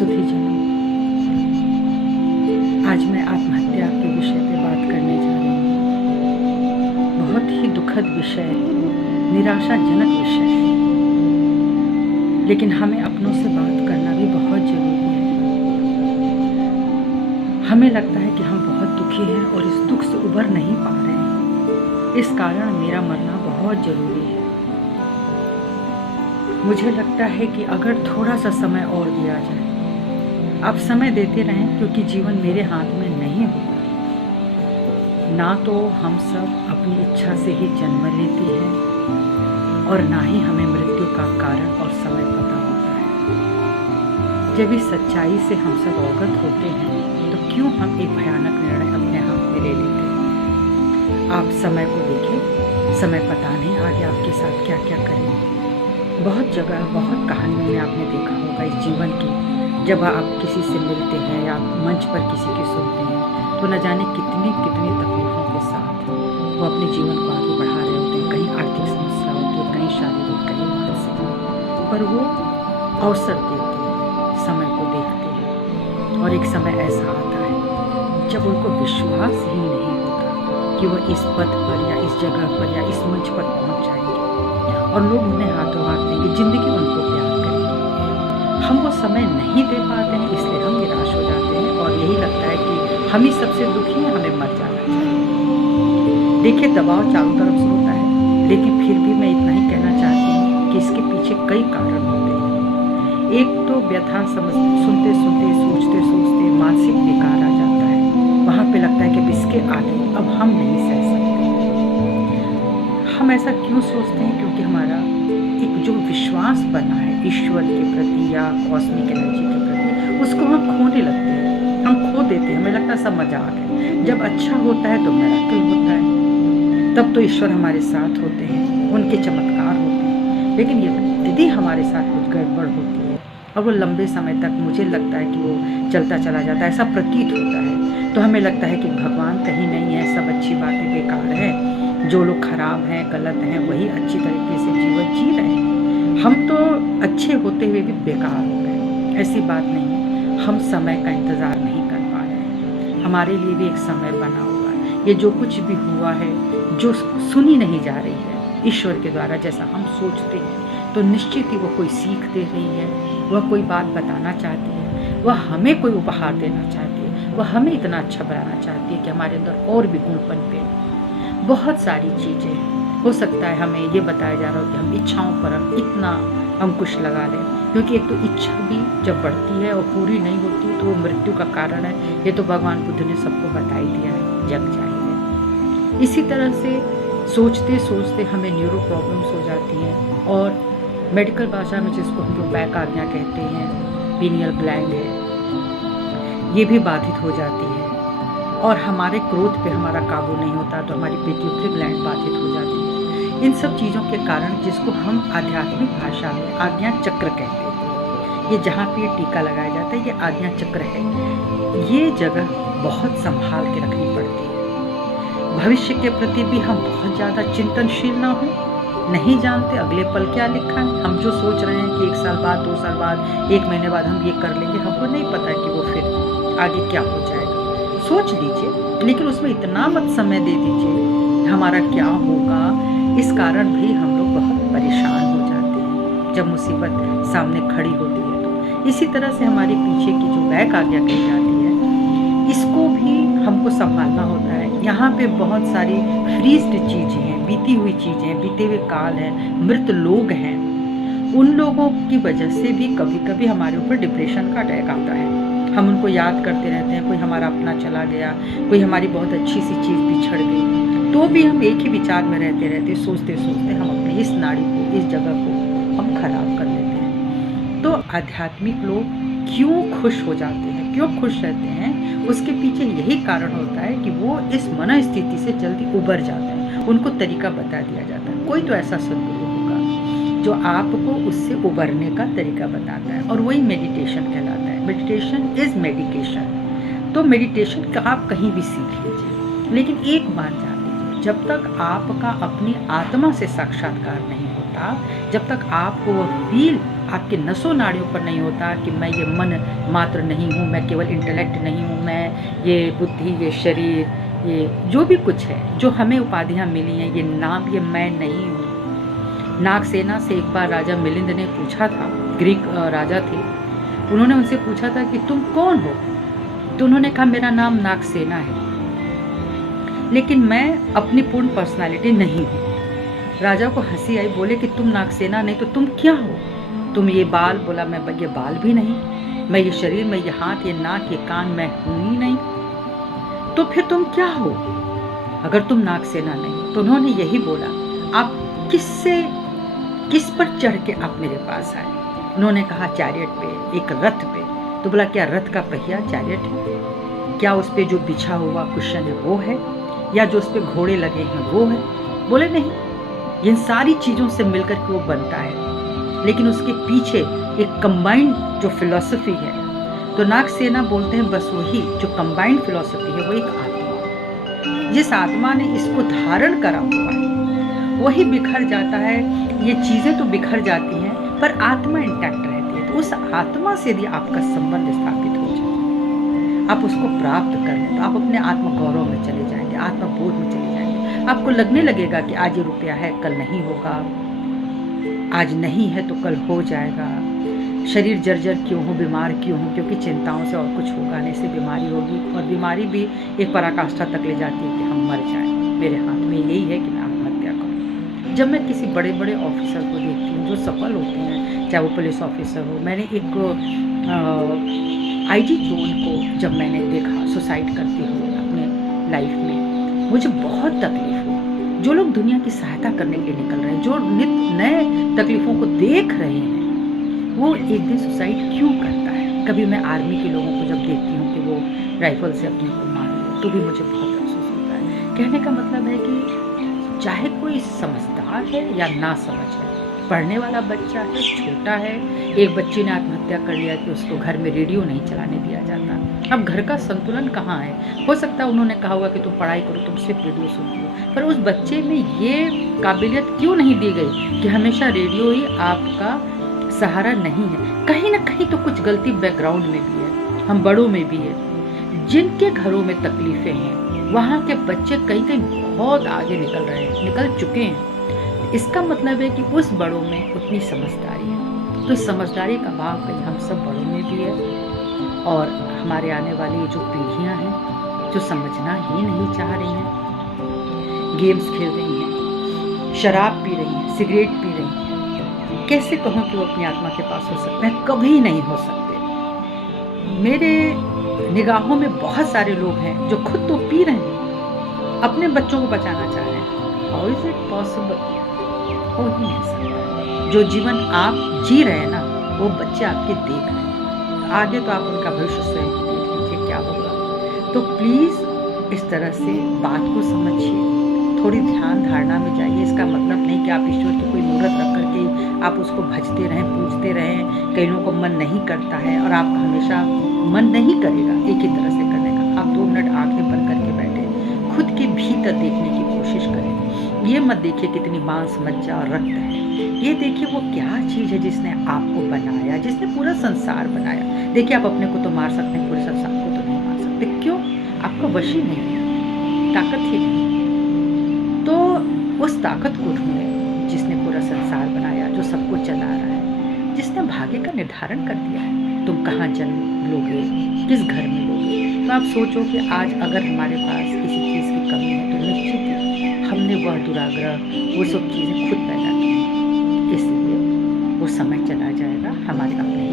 सुधीजनों, आज मैं आत्महत्या के विषय पे बात करने जा रही हूँ। बहुत ही दुखद विषय है, निराशाजनक विषय है, लेकिन हमें अपनों से बात करना भी बहुत जरूरी है। हमें लगता है कि हम बहुत दुखी हैं और इस दुख से उबर नहीं पा रहे हैं, इस कारण मेरा मरना बहुत जरूरी है। मुझे लगता है कि अगर थोड़ा सा समय और दिया जाए, आप समय देते रहें, क्योंकि जीवन मेरे हाथ में नहीं होता। ना तो हम सब अपनी इच्छा से ही जन्म लेते हैं और ना ही हमें मृत्यु का कारण और समय पता होता है। जब इस सच्चाई से हम सब अवगत होते हैं तो क्यों हम एक भयानक निर्णय अपने हाथ में ले लेते हैं। आप समय को देखें, समय पता नहीं आगे आपके साथ क्या क्या करें। बहुत जगह, बहुत कहानियों में आपने देखा होगा इस जीवन की, जब आप किसी से मिलते हैं या मंच पर किसी की सुनते हैं, तो न जाने कितनी कितनी तकलीफों के साथ वो अपने जीवन को आगे बढ़ा रहे होते हैं। कहीं आर्थिक समस्या होती है, कहीं शारीरिक, कहीं मानसिक, पर वो अवसर देते हैं, समय को देखते हैं। और एक समय ऐसा आता है जब उनको विश्वास ही नहीं होता कि वो इस पद पर या इस जगह पर या इस मंच पर पहुंच जाएंगे और लोग उन्हें हाथों हाथ लेंगे, जिंदगी उनको प्यार करेगी। हम वो समय नहीं दे पाते हैं, इसलिए हम निराश हो जाते हैं और यही लगता है कि हम ही सबसे दुखी हैं, हमें मर जाना चाहिए। देखिए, दबाव चारों तरफ से होता है, लेकिन फिर भी मैं इतना ही कहना चाहती हूँ कि इसके पीछे कई कारण होते हैं। एक तो व्यथा सुनते सुनते, सोचते सोचते मानसिक विकार आ जाता है। वहाँ पे लगता है कि इसके आगे अब हम नहीं सह सकते। हम ऐसा क्यों सोचते हैं? क्योंकि हमारा एक जो विश्वास बना है ईश्वर के प्रति या कॉस्मिक एनर्जी के प्रति, उसको हम खोने लगते हैं, हम खो देते हैं। हमें लगता है सब मजाक है। जब अच्छा होता है तो मिरेकल होता है, तब तो ईश्वर हमारे साथ होते हैं, उनके चमत्कार होते हैं। लेकिन यदि हमारे साथ कुछ गड़बड़ होती है और वो लंबे समय तक, मुझे लगता है कि वो चलता चला जाता है, ऐसा प्रतीत होता है, तो हमें लगता है कि भगवान कहीं नहीं है, सब अच्छी बातें बेकार है, जो लोग खराब हैं, गलत हैं, वही अच्छी तरीके से जीवन जी रहे हैं, हम तो अच्छे होते हुए भी बेकार हो गए। ऐसी बात नहीं है, हम समय का इंतज़ार नहीं कर पा रहे हैं। हमारे लिए भी एक समय बना हुआ है। ये जो कुछ भी हुआ है, जो सुनी नहीं जा रही है ईश्वर के द्वारा, जैसा हम सोचते हैं, तो निश्चित ही वो कोई सीख दे रही है, वह कोई बात बताना चाहती है, वह हमें कोई उपहार देना चाहती है, वह हमें इतना अच्छा बनाना चाहती है कि हमारे अंदर और भी गुण पनपे। बहुत सारी चीज़ें हो सकता है हमें ये बताया जा रहा हो कि हम इच्छाओं पर हम इतना अंकुश लगा दें, क्योंकि एक तो इच्छा भी जब बढ़ती है और पूरी नहीं होती तो वो मृत्यु का कारण है। ये तो भगवान बुद्ध ने सबको बता ही दिया है, जग जाएंगे। इसी तरह से सोचते सोचते हमें न्यूरो प्रॉब्लम्स हो जाती हैं और मेडिकल भाषा में जिसको हम लोग बैक आज्ञा कहते हैं, पीनियल ग्लैंड है, ये भी बाधित हो जाती है। और हमारे क्रोध पे हमारा काबू नहीं होता तो हमारी पिट्यूटरी ग्लैंड बाधित हो जाती है। इन सब चीज़ों के कारण, जिसको हम आध्यात्मिक भाषा में आज्ञा चक्र कहते हैं, ये जहाँ पे टीका लगाया जाता है, ये आज्ञा चक्र है। ये जगह बहुत संभाल के रखनी पड़ती है। भविष्य के प्रति भी हम बहुत ज़्यादा चिंतनशील ना हो, नहीं जानते अगले पल क्या लिखा है। हम जो सोच रहे हैं कि 1 साल बाद, 2 साल बाद, 1 महीने बाद हम ये कर लेंगे, हमको नहीं पता कि वो फिर आगे क्या हो जाएगा। सोच लीजिए, लेकिन उसमें इतना मत समय दे दीजिए हमारा क्या होगा। इस कारण भी हम लोग बहुत परेशान हो जाते हैं जब मुसीबत सामने खड़ी होती है। तो इसी तरह से हमारे पीछे की जो बैक आज्ञा कही जाती है, इसको भी हमको संभालना होता है। यहाँ पे बहुत सारी फ्रीज्ड चीज़ें हैं, बीती हुई चीज़ें, बीते हुए काल हैं, मृत लोग हैं। उन लोगों की वजह से भी कभी कभी हमारे ऊपर डिप्रेशन का अटैक आता है। हम उनको याद करते रहते हैं, कोई हमारा अपना चला गया, कोई हमारी बहुत अच्छी सी चीज़ बिछड़ गई, तो भी हम एक ही विचार में रहते रहते, सोचते सोचते हम अपनी इस नाड़ी को, इस जगह को हम खराब कर लेते हैं। तो आध्यात्मिक लोग क्यों खुश हो जाते हैं, क्यों खुश रहते हैं, उसके पीछे यही कारण होता है कि वो इस मन स्थिति से जल्दी उबर जाते हैं। उनको तरीका बता दिया जाता है। कोई तो ऐसा सदगुरु होगा जो आपको उससे उबरने का तरीका बताता है, और वही मेडिटेशन कहलाता है। Meditation is medication. तो मेडिटेशन का आप कहीं भी सीख लीजिए, लेकिन एक बात जान लीजिए, जब तक आपका अपनी आत्मा से साक्षात्कार नहीं होता, जब तक आपको वो फील आपके नसों नाड़ियों पर नहीं होता कि मैं ये मन मात्र नहीं हूँ, मैं केवल इंटेलेक्ट नहीं हूँ, मैं ये बुद्धि, ये शरीर, ये जो भी कुछ है, जो हमें उपाधियाँ मिली हैं, ये नाम, ये मैं नहीं हूँ। नागसेना से एक बार राजा मिलिंद ने पूछा था, ग्रीक राजा थे, उन्होंने उनसे पूछा था कि तुम कौन हो? तो उन्होंने कहा मेरा नाम नागसेना है, लेकिन मैं अपनी पूर्ण पर्सनालिटी नहीं हूँ। राजा को हंसी आई, बोले कि तुम नागसेना नहीं तो तुम क्या हो? तुम ये बाल, बोला मैं ये बाल भी नहीं, मैं ये शरीर, मैं ये हाथ, ये नाक, ये कान, मैं हूं ही नहीं, तो फिर तुम क्या हो अगर तुम नागसेना नहीं? तो उन्होंने यही बोला, आप किस पर चढ़ के आप मेरे पास आए? उन्होंने कहा चैरियट पे, एक रथ पे। तो बोला क्या रथ का पहिया चैरियट है? क्या उस पे जो बिछा हुआ कुशन है वो है, या जो उस पे घोड़े लगे हैं वो है? बोले नहीं, इन सारी चीजों से मिलकर के वो बनता है, लेकिन उसके पीछे एक कंबाइंड जो फिलॉसफी है। तो नागसेना बोलते हैं बस वही जो कंबाइंड फिलॉसफी है, वो एक आत्मा, जिस आत्मा ने इसको धारण करा हुआ है वही बिखर जाता है। ये चीजें तो बिखर जाती हैं पर आत्मा इंटैक्ट रहती है। तो उस आत्मा से यदि आपका संबंध स्थापित हो जाए, आप उसको प्राप्त कर लें, तो आप अपने आत्म गौरव में चले जाएंगे, आत्मबोध में चले जाएंगे। आपको लगने लगेगा कि आज ये रुपया है कल नहीं होगा, आज नहीं है तो कल हो जाएगा। शरीर जर्जर क्यों हो, बीमार क्यों हो? क्योंकि चिंताओं से और कुछ होगा नहीं, से बीमारी होगी, और बीमारी भी एक पराकाष्ठा तक ले जाती है कि हम मर जाएं। मेरे हाथ में यही है कि मैं आत्महत्या करूं। जब मैं किसी बड़े बड़े ऑफिसर को देखती हूँ जो सफल होते हैं, चाहे वो पुलिस ऑफिसर हो, मैंने एक IG जोन को जब मैंने देखा सुसाइड करते हुए अपने लाइफ में, मुझे बहुत तकलीफ हुई। जो लोग दुनिया की सहायता करने के लिए निकल रहे हैं, जो नित्य नए तकलीफों को देख रहे हैं, वो एक दिन सुसाइड क्यों करता है? कभी मैं आर्मी के लोगों को जब देखती हूँ कि वो राइफल से अपने को मार ले, तो भी मुझे बहुत अफसोस होता है। कहने का मतलब है कि चाहे कोई समझदार है या ना समझ है, पढ़ने वाला बच्चा है, छोटा है, एक बच्चे ने आत्महत्या कर लिया कि उसको घर में रेडियो नहीं चलाने दिया जाता। अब घर का संतुलन कहाँ है? हो सकता है उन्होंने कहा हुआ कि तुम पढ़ाई करो, तुम सिर्फ रेडियो सुनती हो, पर उस बच्चे में ये काबिलियत क्यों नहीं दी गई कि हमेशा रेडियो ही आपका सहारा नहीं है? कहीं ना कहीं तो कुछ गलती बैकग्राउंड में भी है, हम बड़ों में भी है। जिनके घरों में तकलीफें हैं, वहाँ के बच्चे कहीं कहीं बहुत आगे निकल रहे हैं, निकल चुके हैं। इसका मतलब है कि उस बड़ों में उतनी समझदारी है। तो समझदारी का भाव कहीं हम सब बड़ों में भी है, और हमारे आने वाली जो पीढ़ियां हैं जो समझना ही नहीं चाह रही हैं, गेम्स खेल रही हैं, शराब पी रही हैं, सिगरेट पी रही हैं, कैसे कहूँ कि वो अपनी आत्मा के पास हो सकते हैं? कभी नहीं हो सकते। मेरे निगाहों में बहुत सारे लोग हैं जो खुद तो पी रहे हैं, अपने बच्चों को बचाना चाह रहे हैं। How is it possible? हो ही नहीं सकता। जो जीवन आप जी रहे हैं ना, वो बच्चे आपके देख रहे हैं, तो आगे तो आप उनका भविष्य स्वयं देख लीजिए क्या होगा। तो प्लीज इस तरह से बात को समझिए, थोड़ी ध्यान धारणा में जाइए। इसका मतलब नहीं कि आप ईश्वर की कोई मूर्त रख करके आप उसको भजते रहें, पूजते रहें। कई लोगों को मन नहीं करता है, और आपका हमेशा मन नहीं करेगा एक ही तरह से करने का। आप 2 मिनट आंखें बंद करके बैठे, खुद के भीतर देखने की कोशिश करें। ये मत देखिए कितनी मांस, मज्जा और रक्त है, ये देखिए वो क्या चीज़ है जिसने आपको बनाया, जिसने पूरा संसार बनाया। देखिए आप अपने को तो मार सकते हैं, पूरे संसार को तो नहीं मार सकते। क्यों? आपको वश ही नहीं है, ताकत ही नहीं। तो उस ताकत को ढूंढें जिसने पूरा संसार बनाया, जो सबको चला रहा है, जिसने भाग्य का निर्धारण कर दिया है तुम कहाँ जन्म लोगे, किस घर में लोगे। तो आप सोचो कि आज अगर हमारे पास किसी चीज़ की कमी है, तो निश्चित ही हमने वह दुराग्रह, वो सब चीज़ें खुद पैदा की, इसलिए वो समय चला जाएगा, हमारे अपने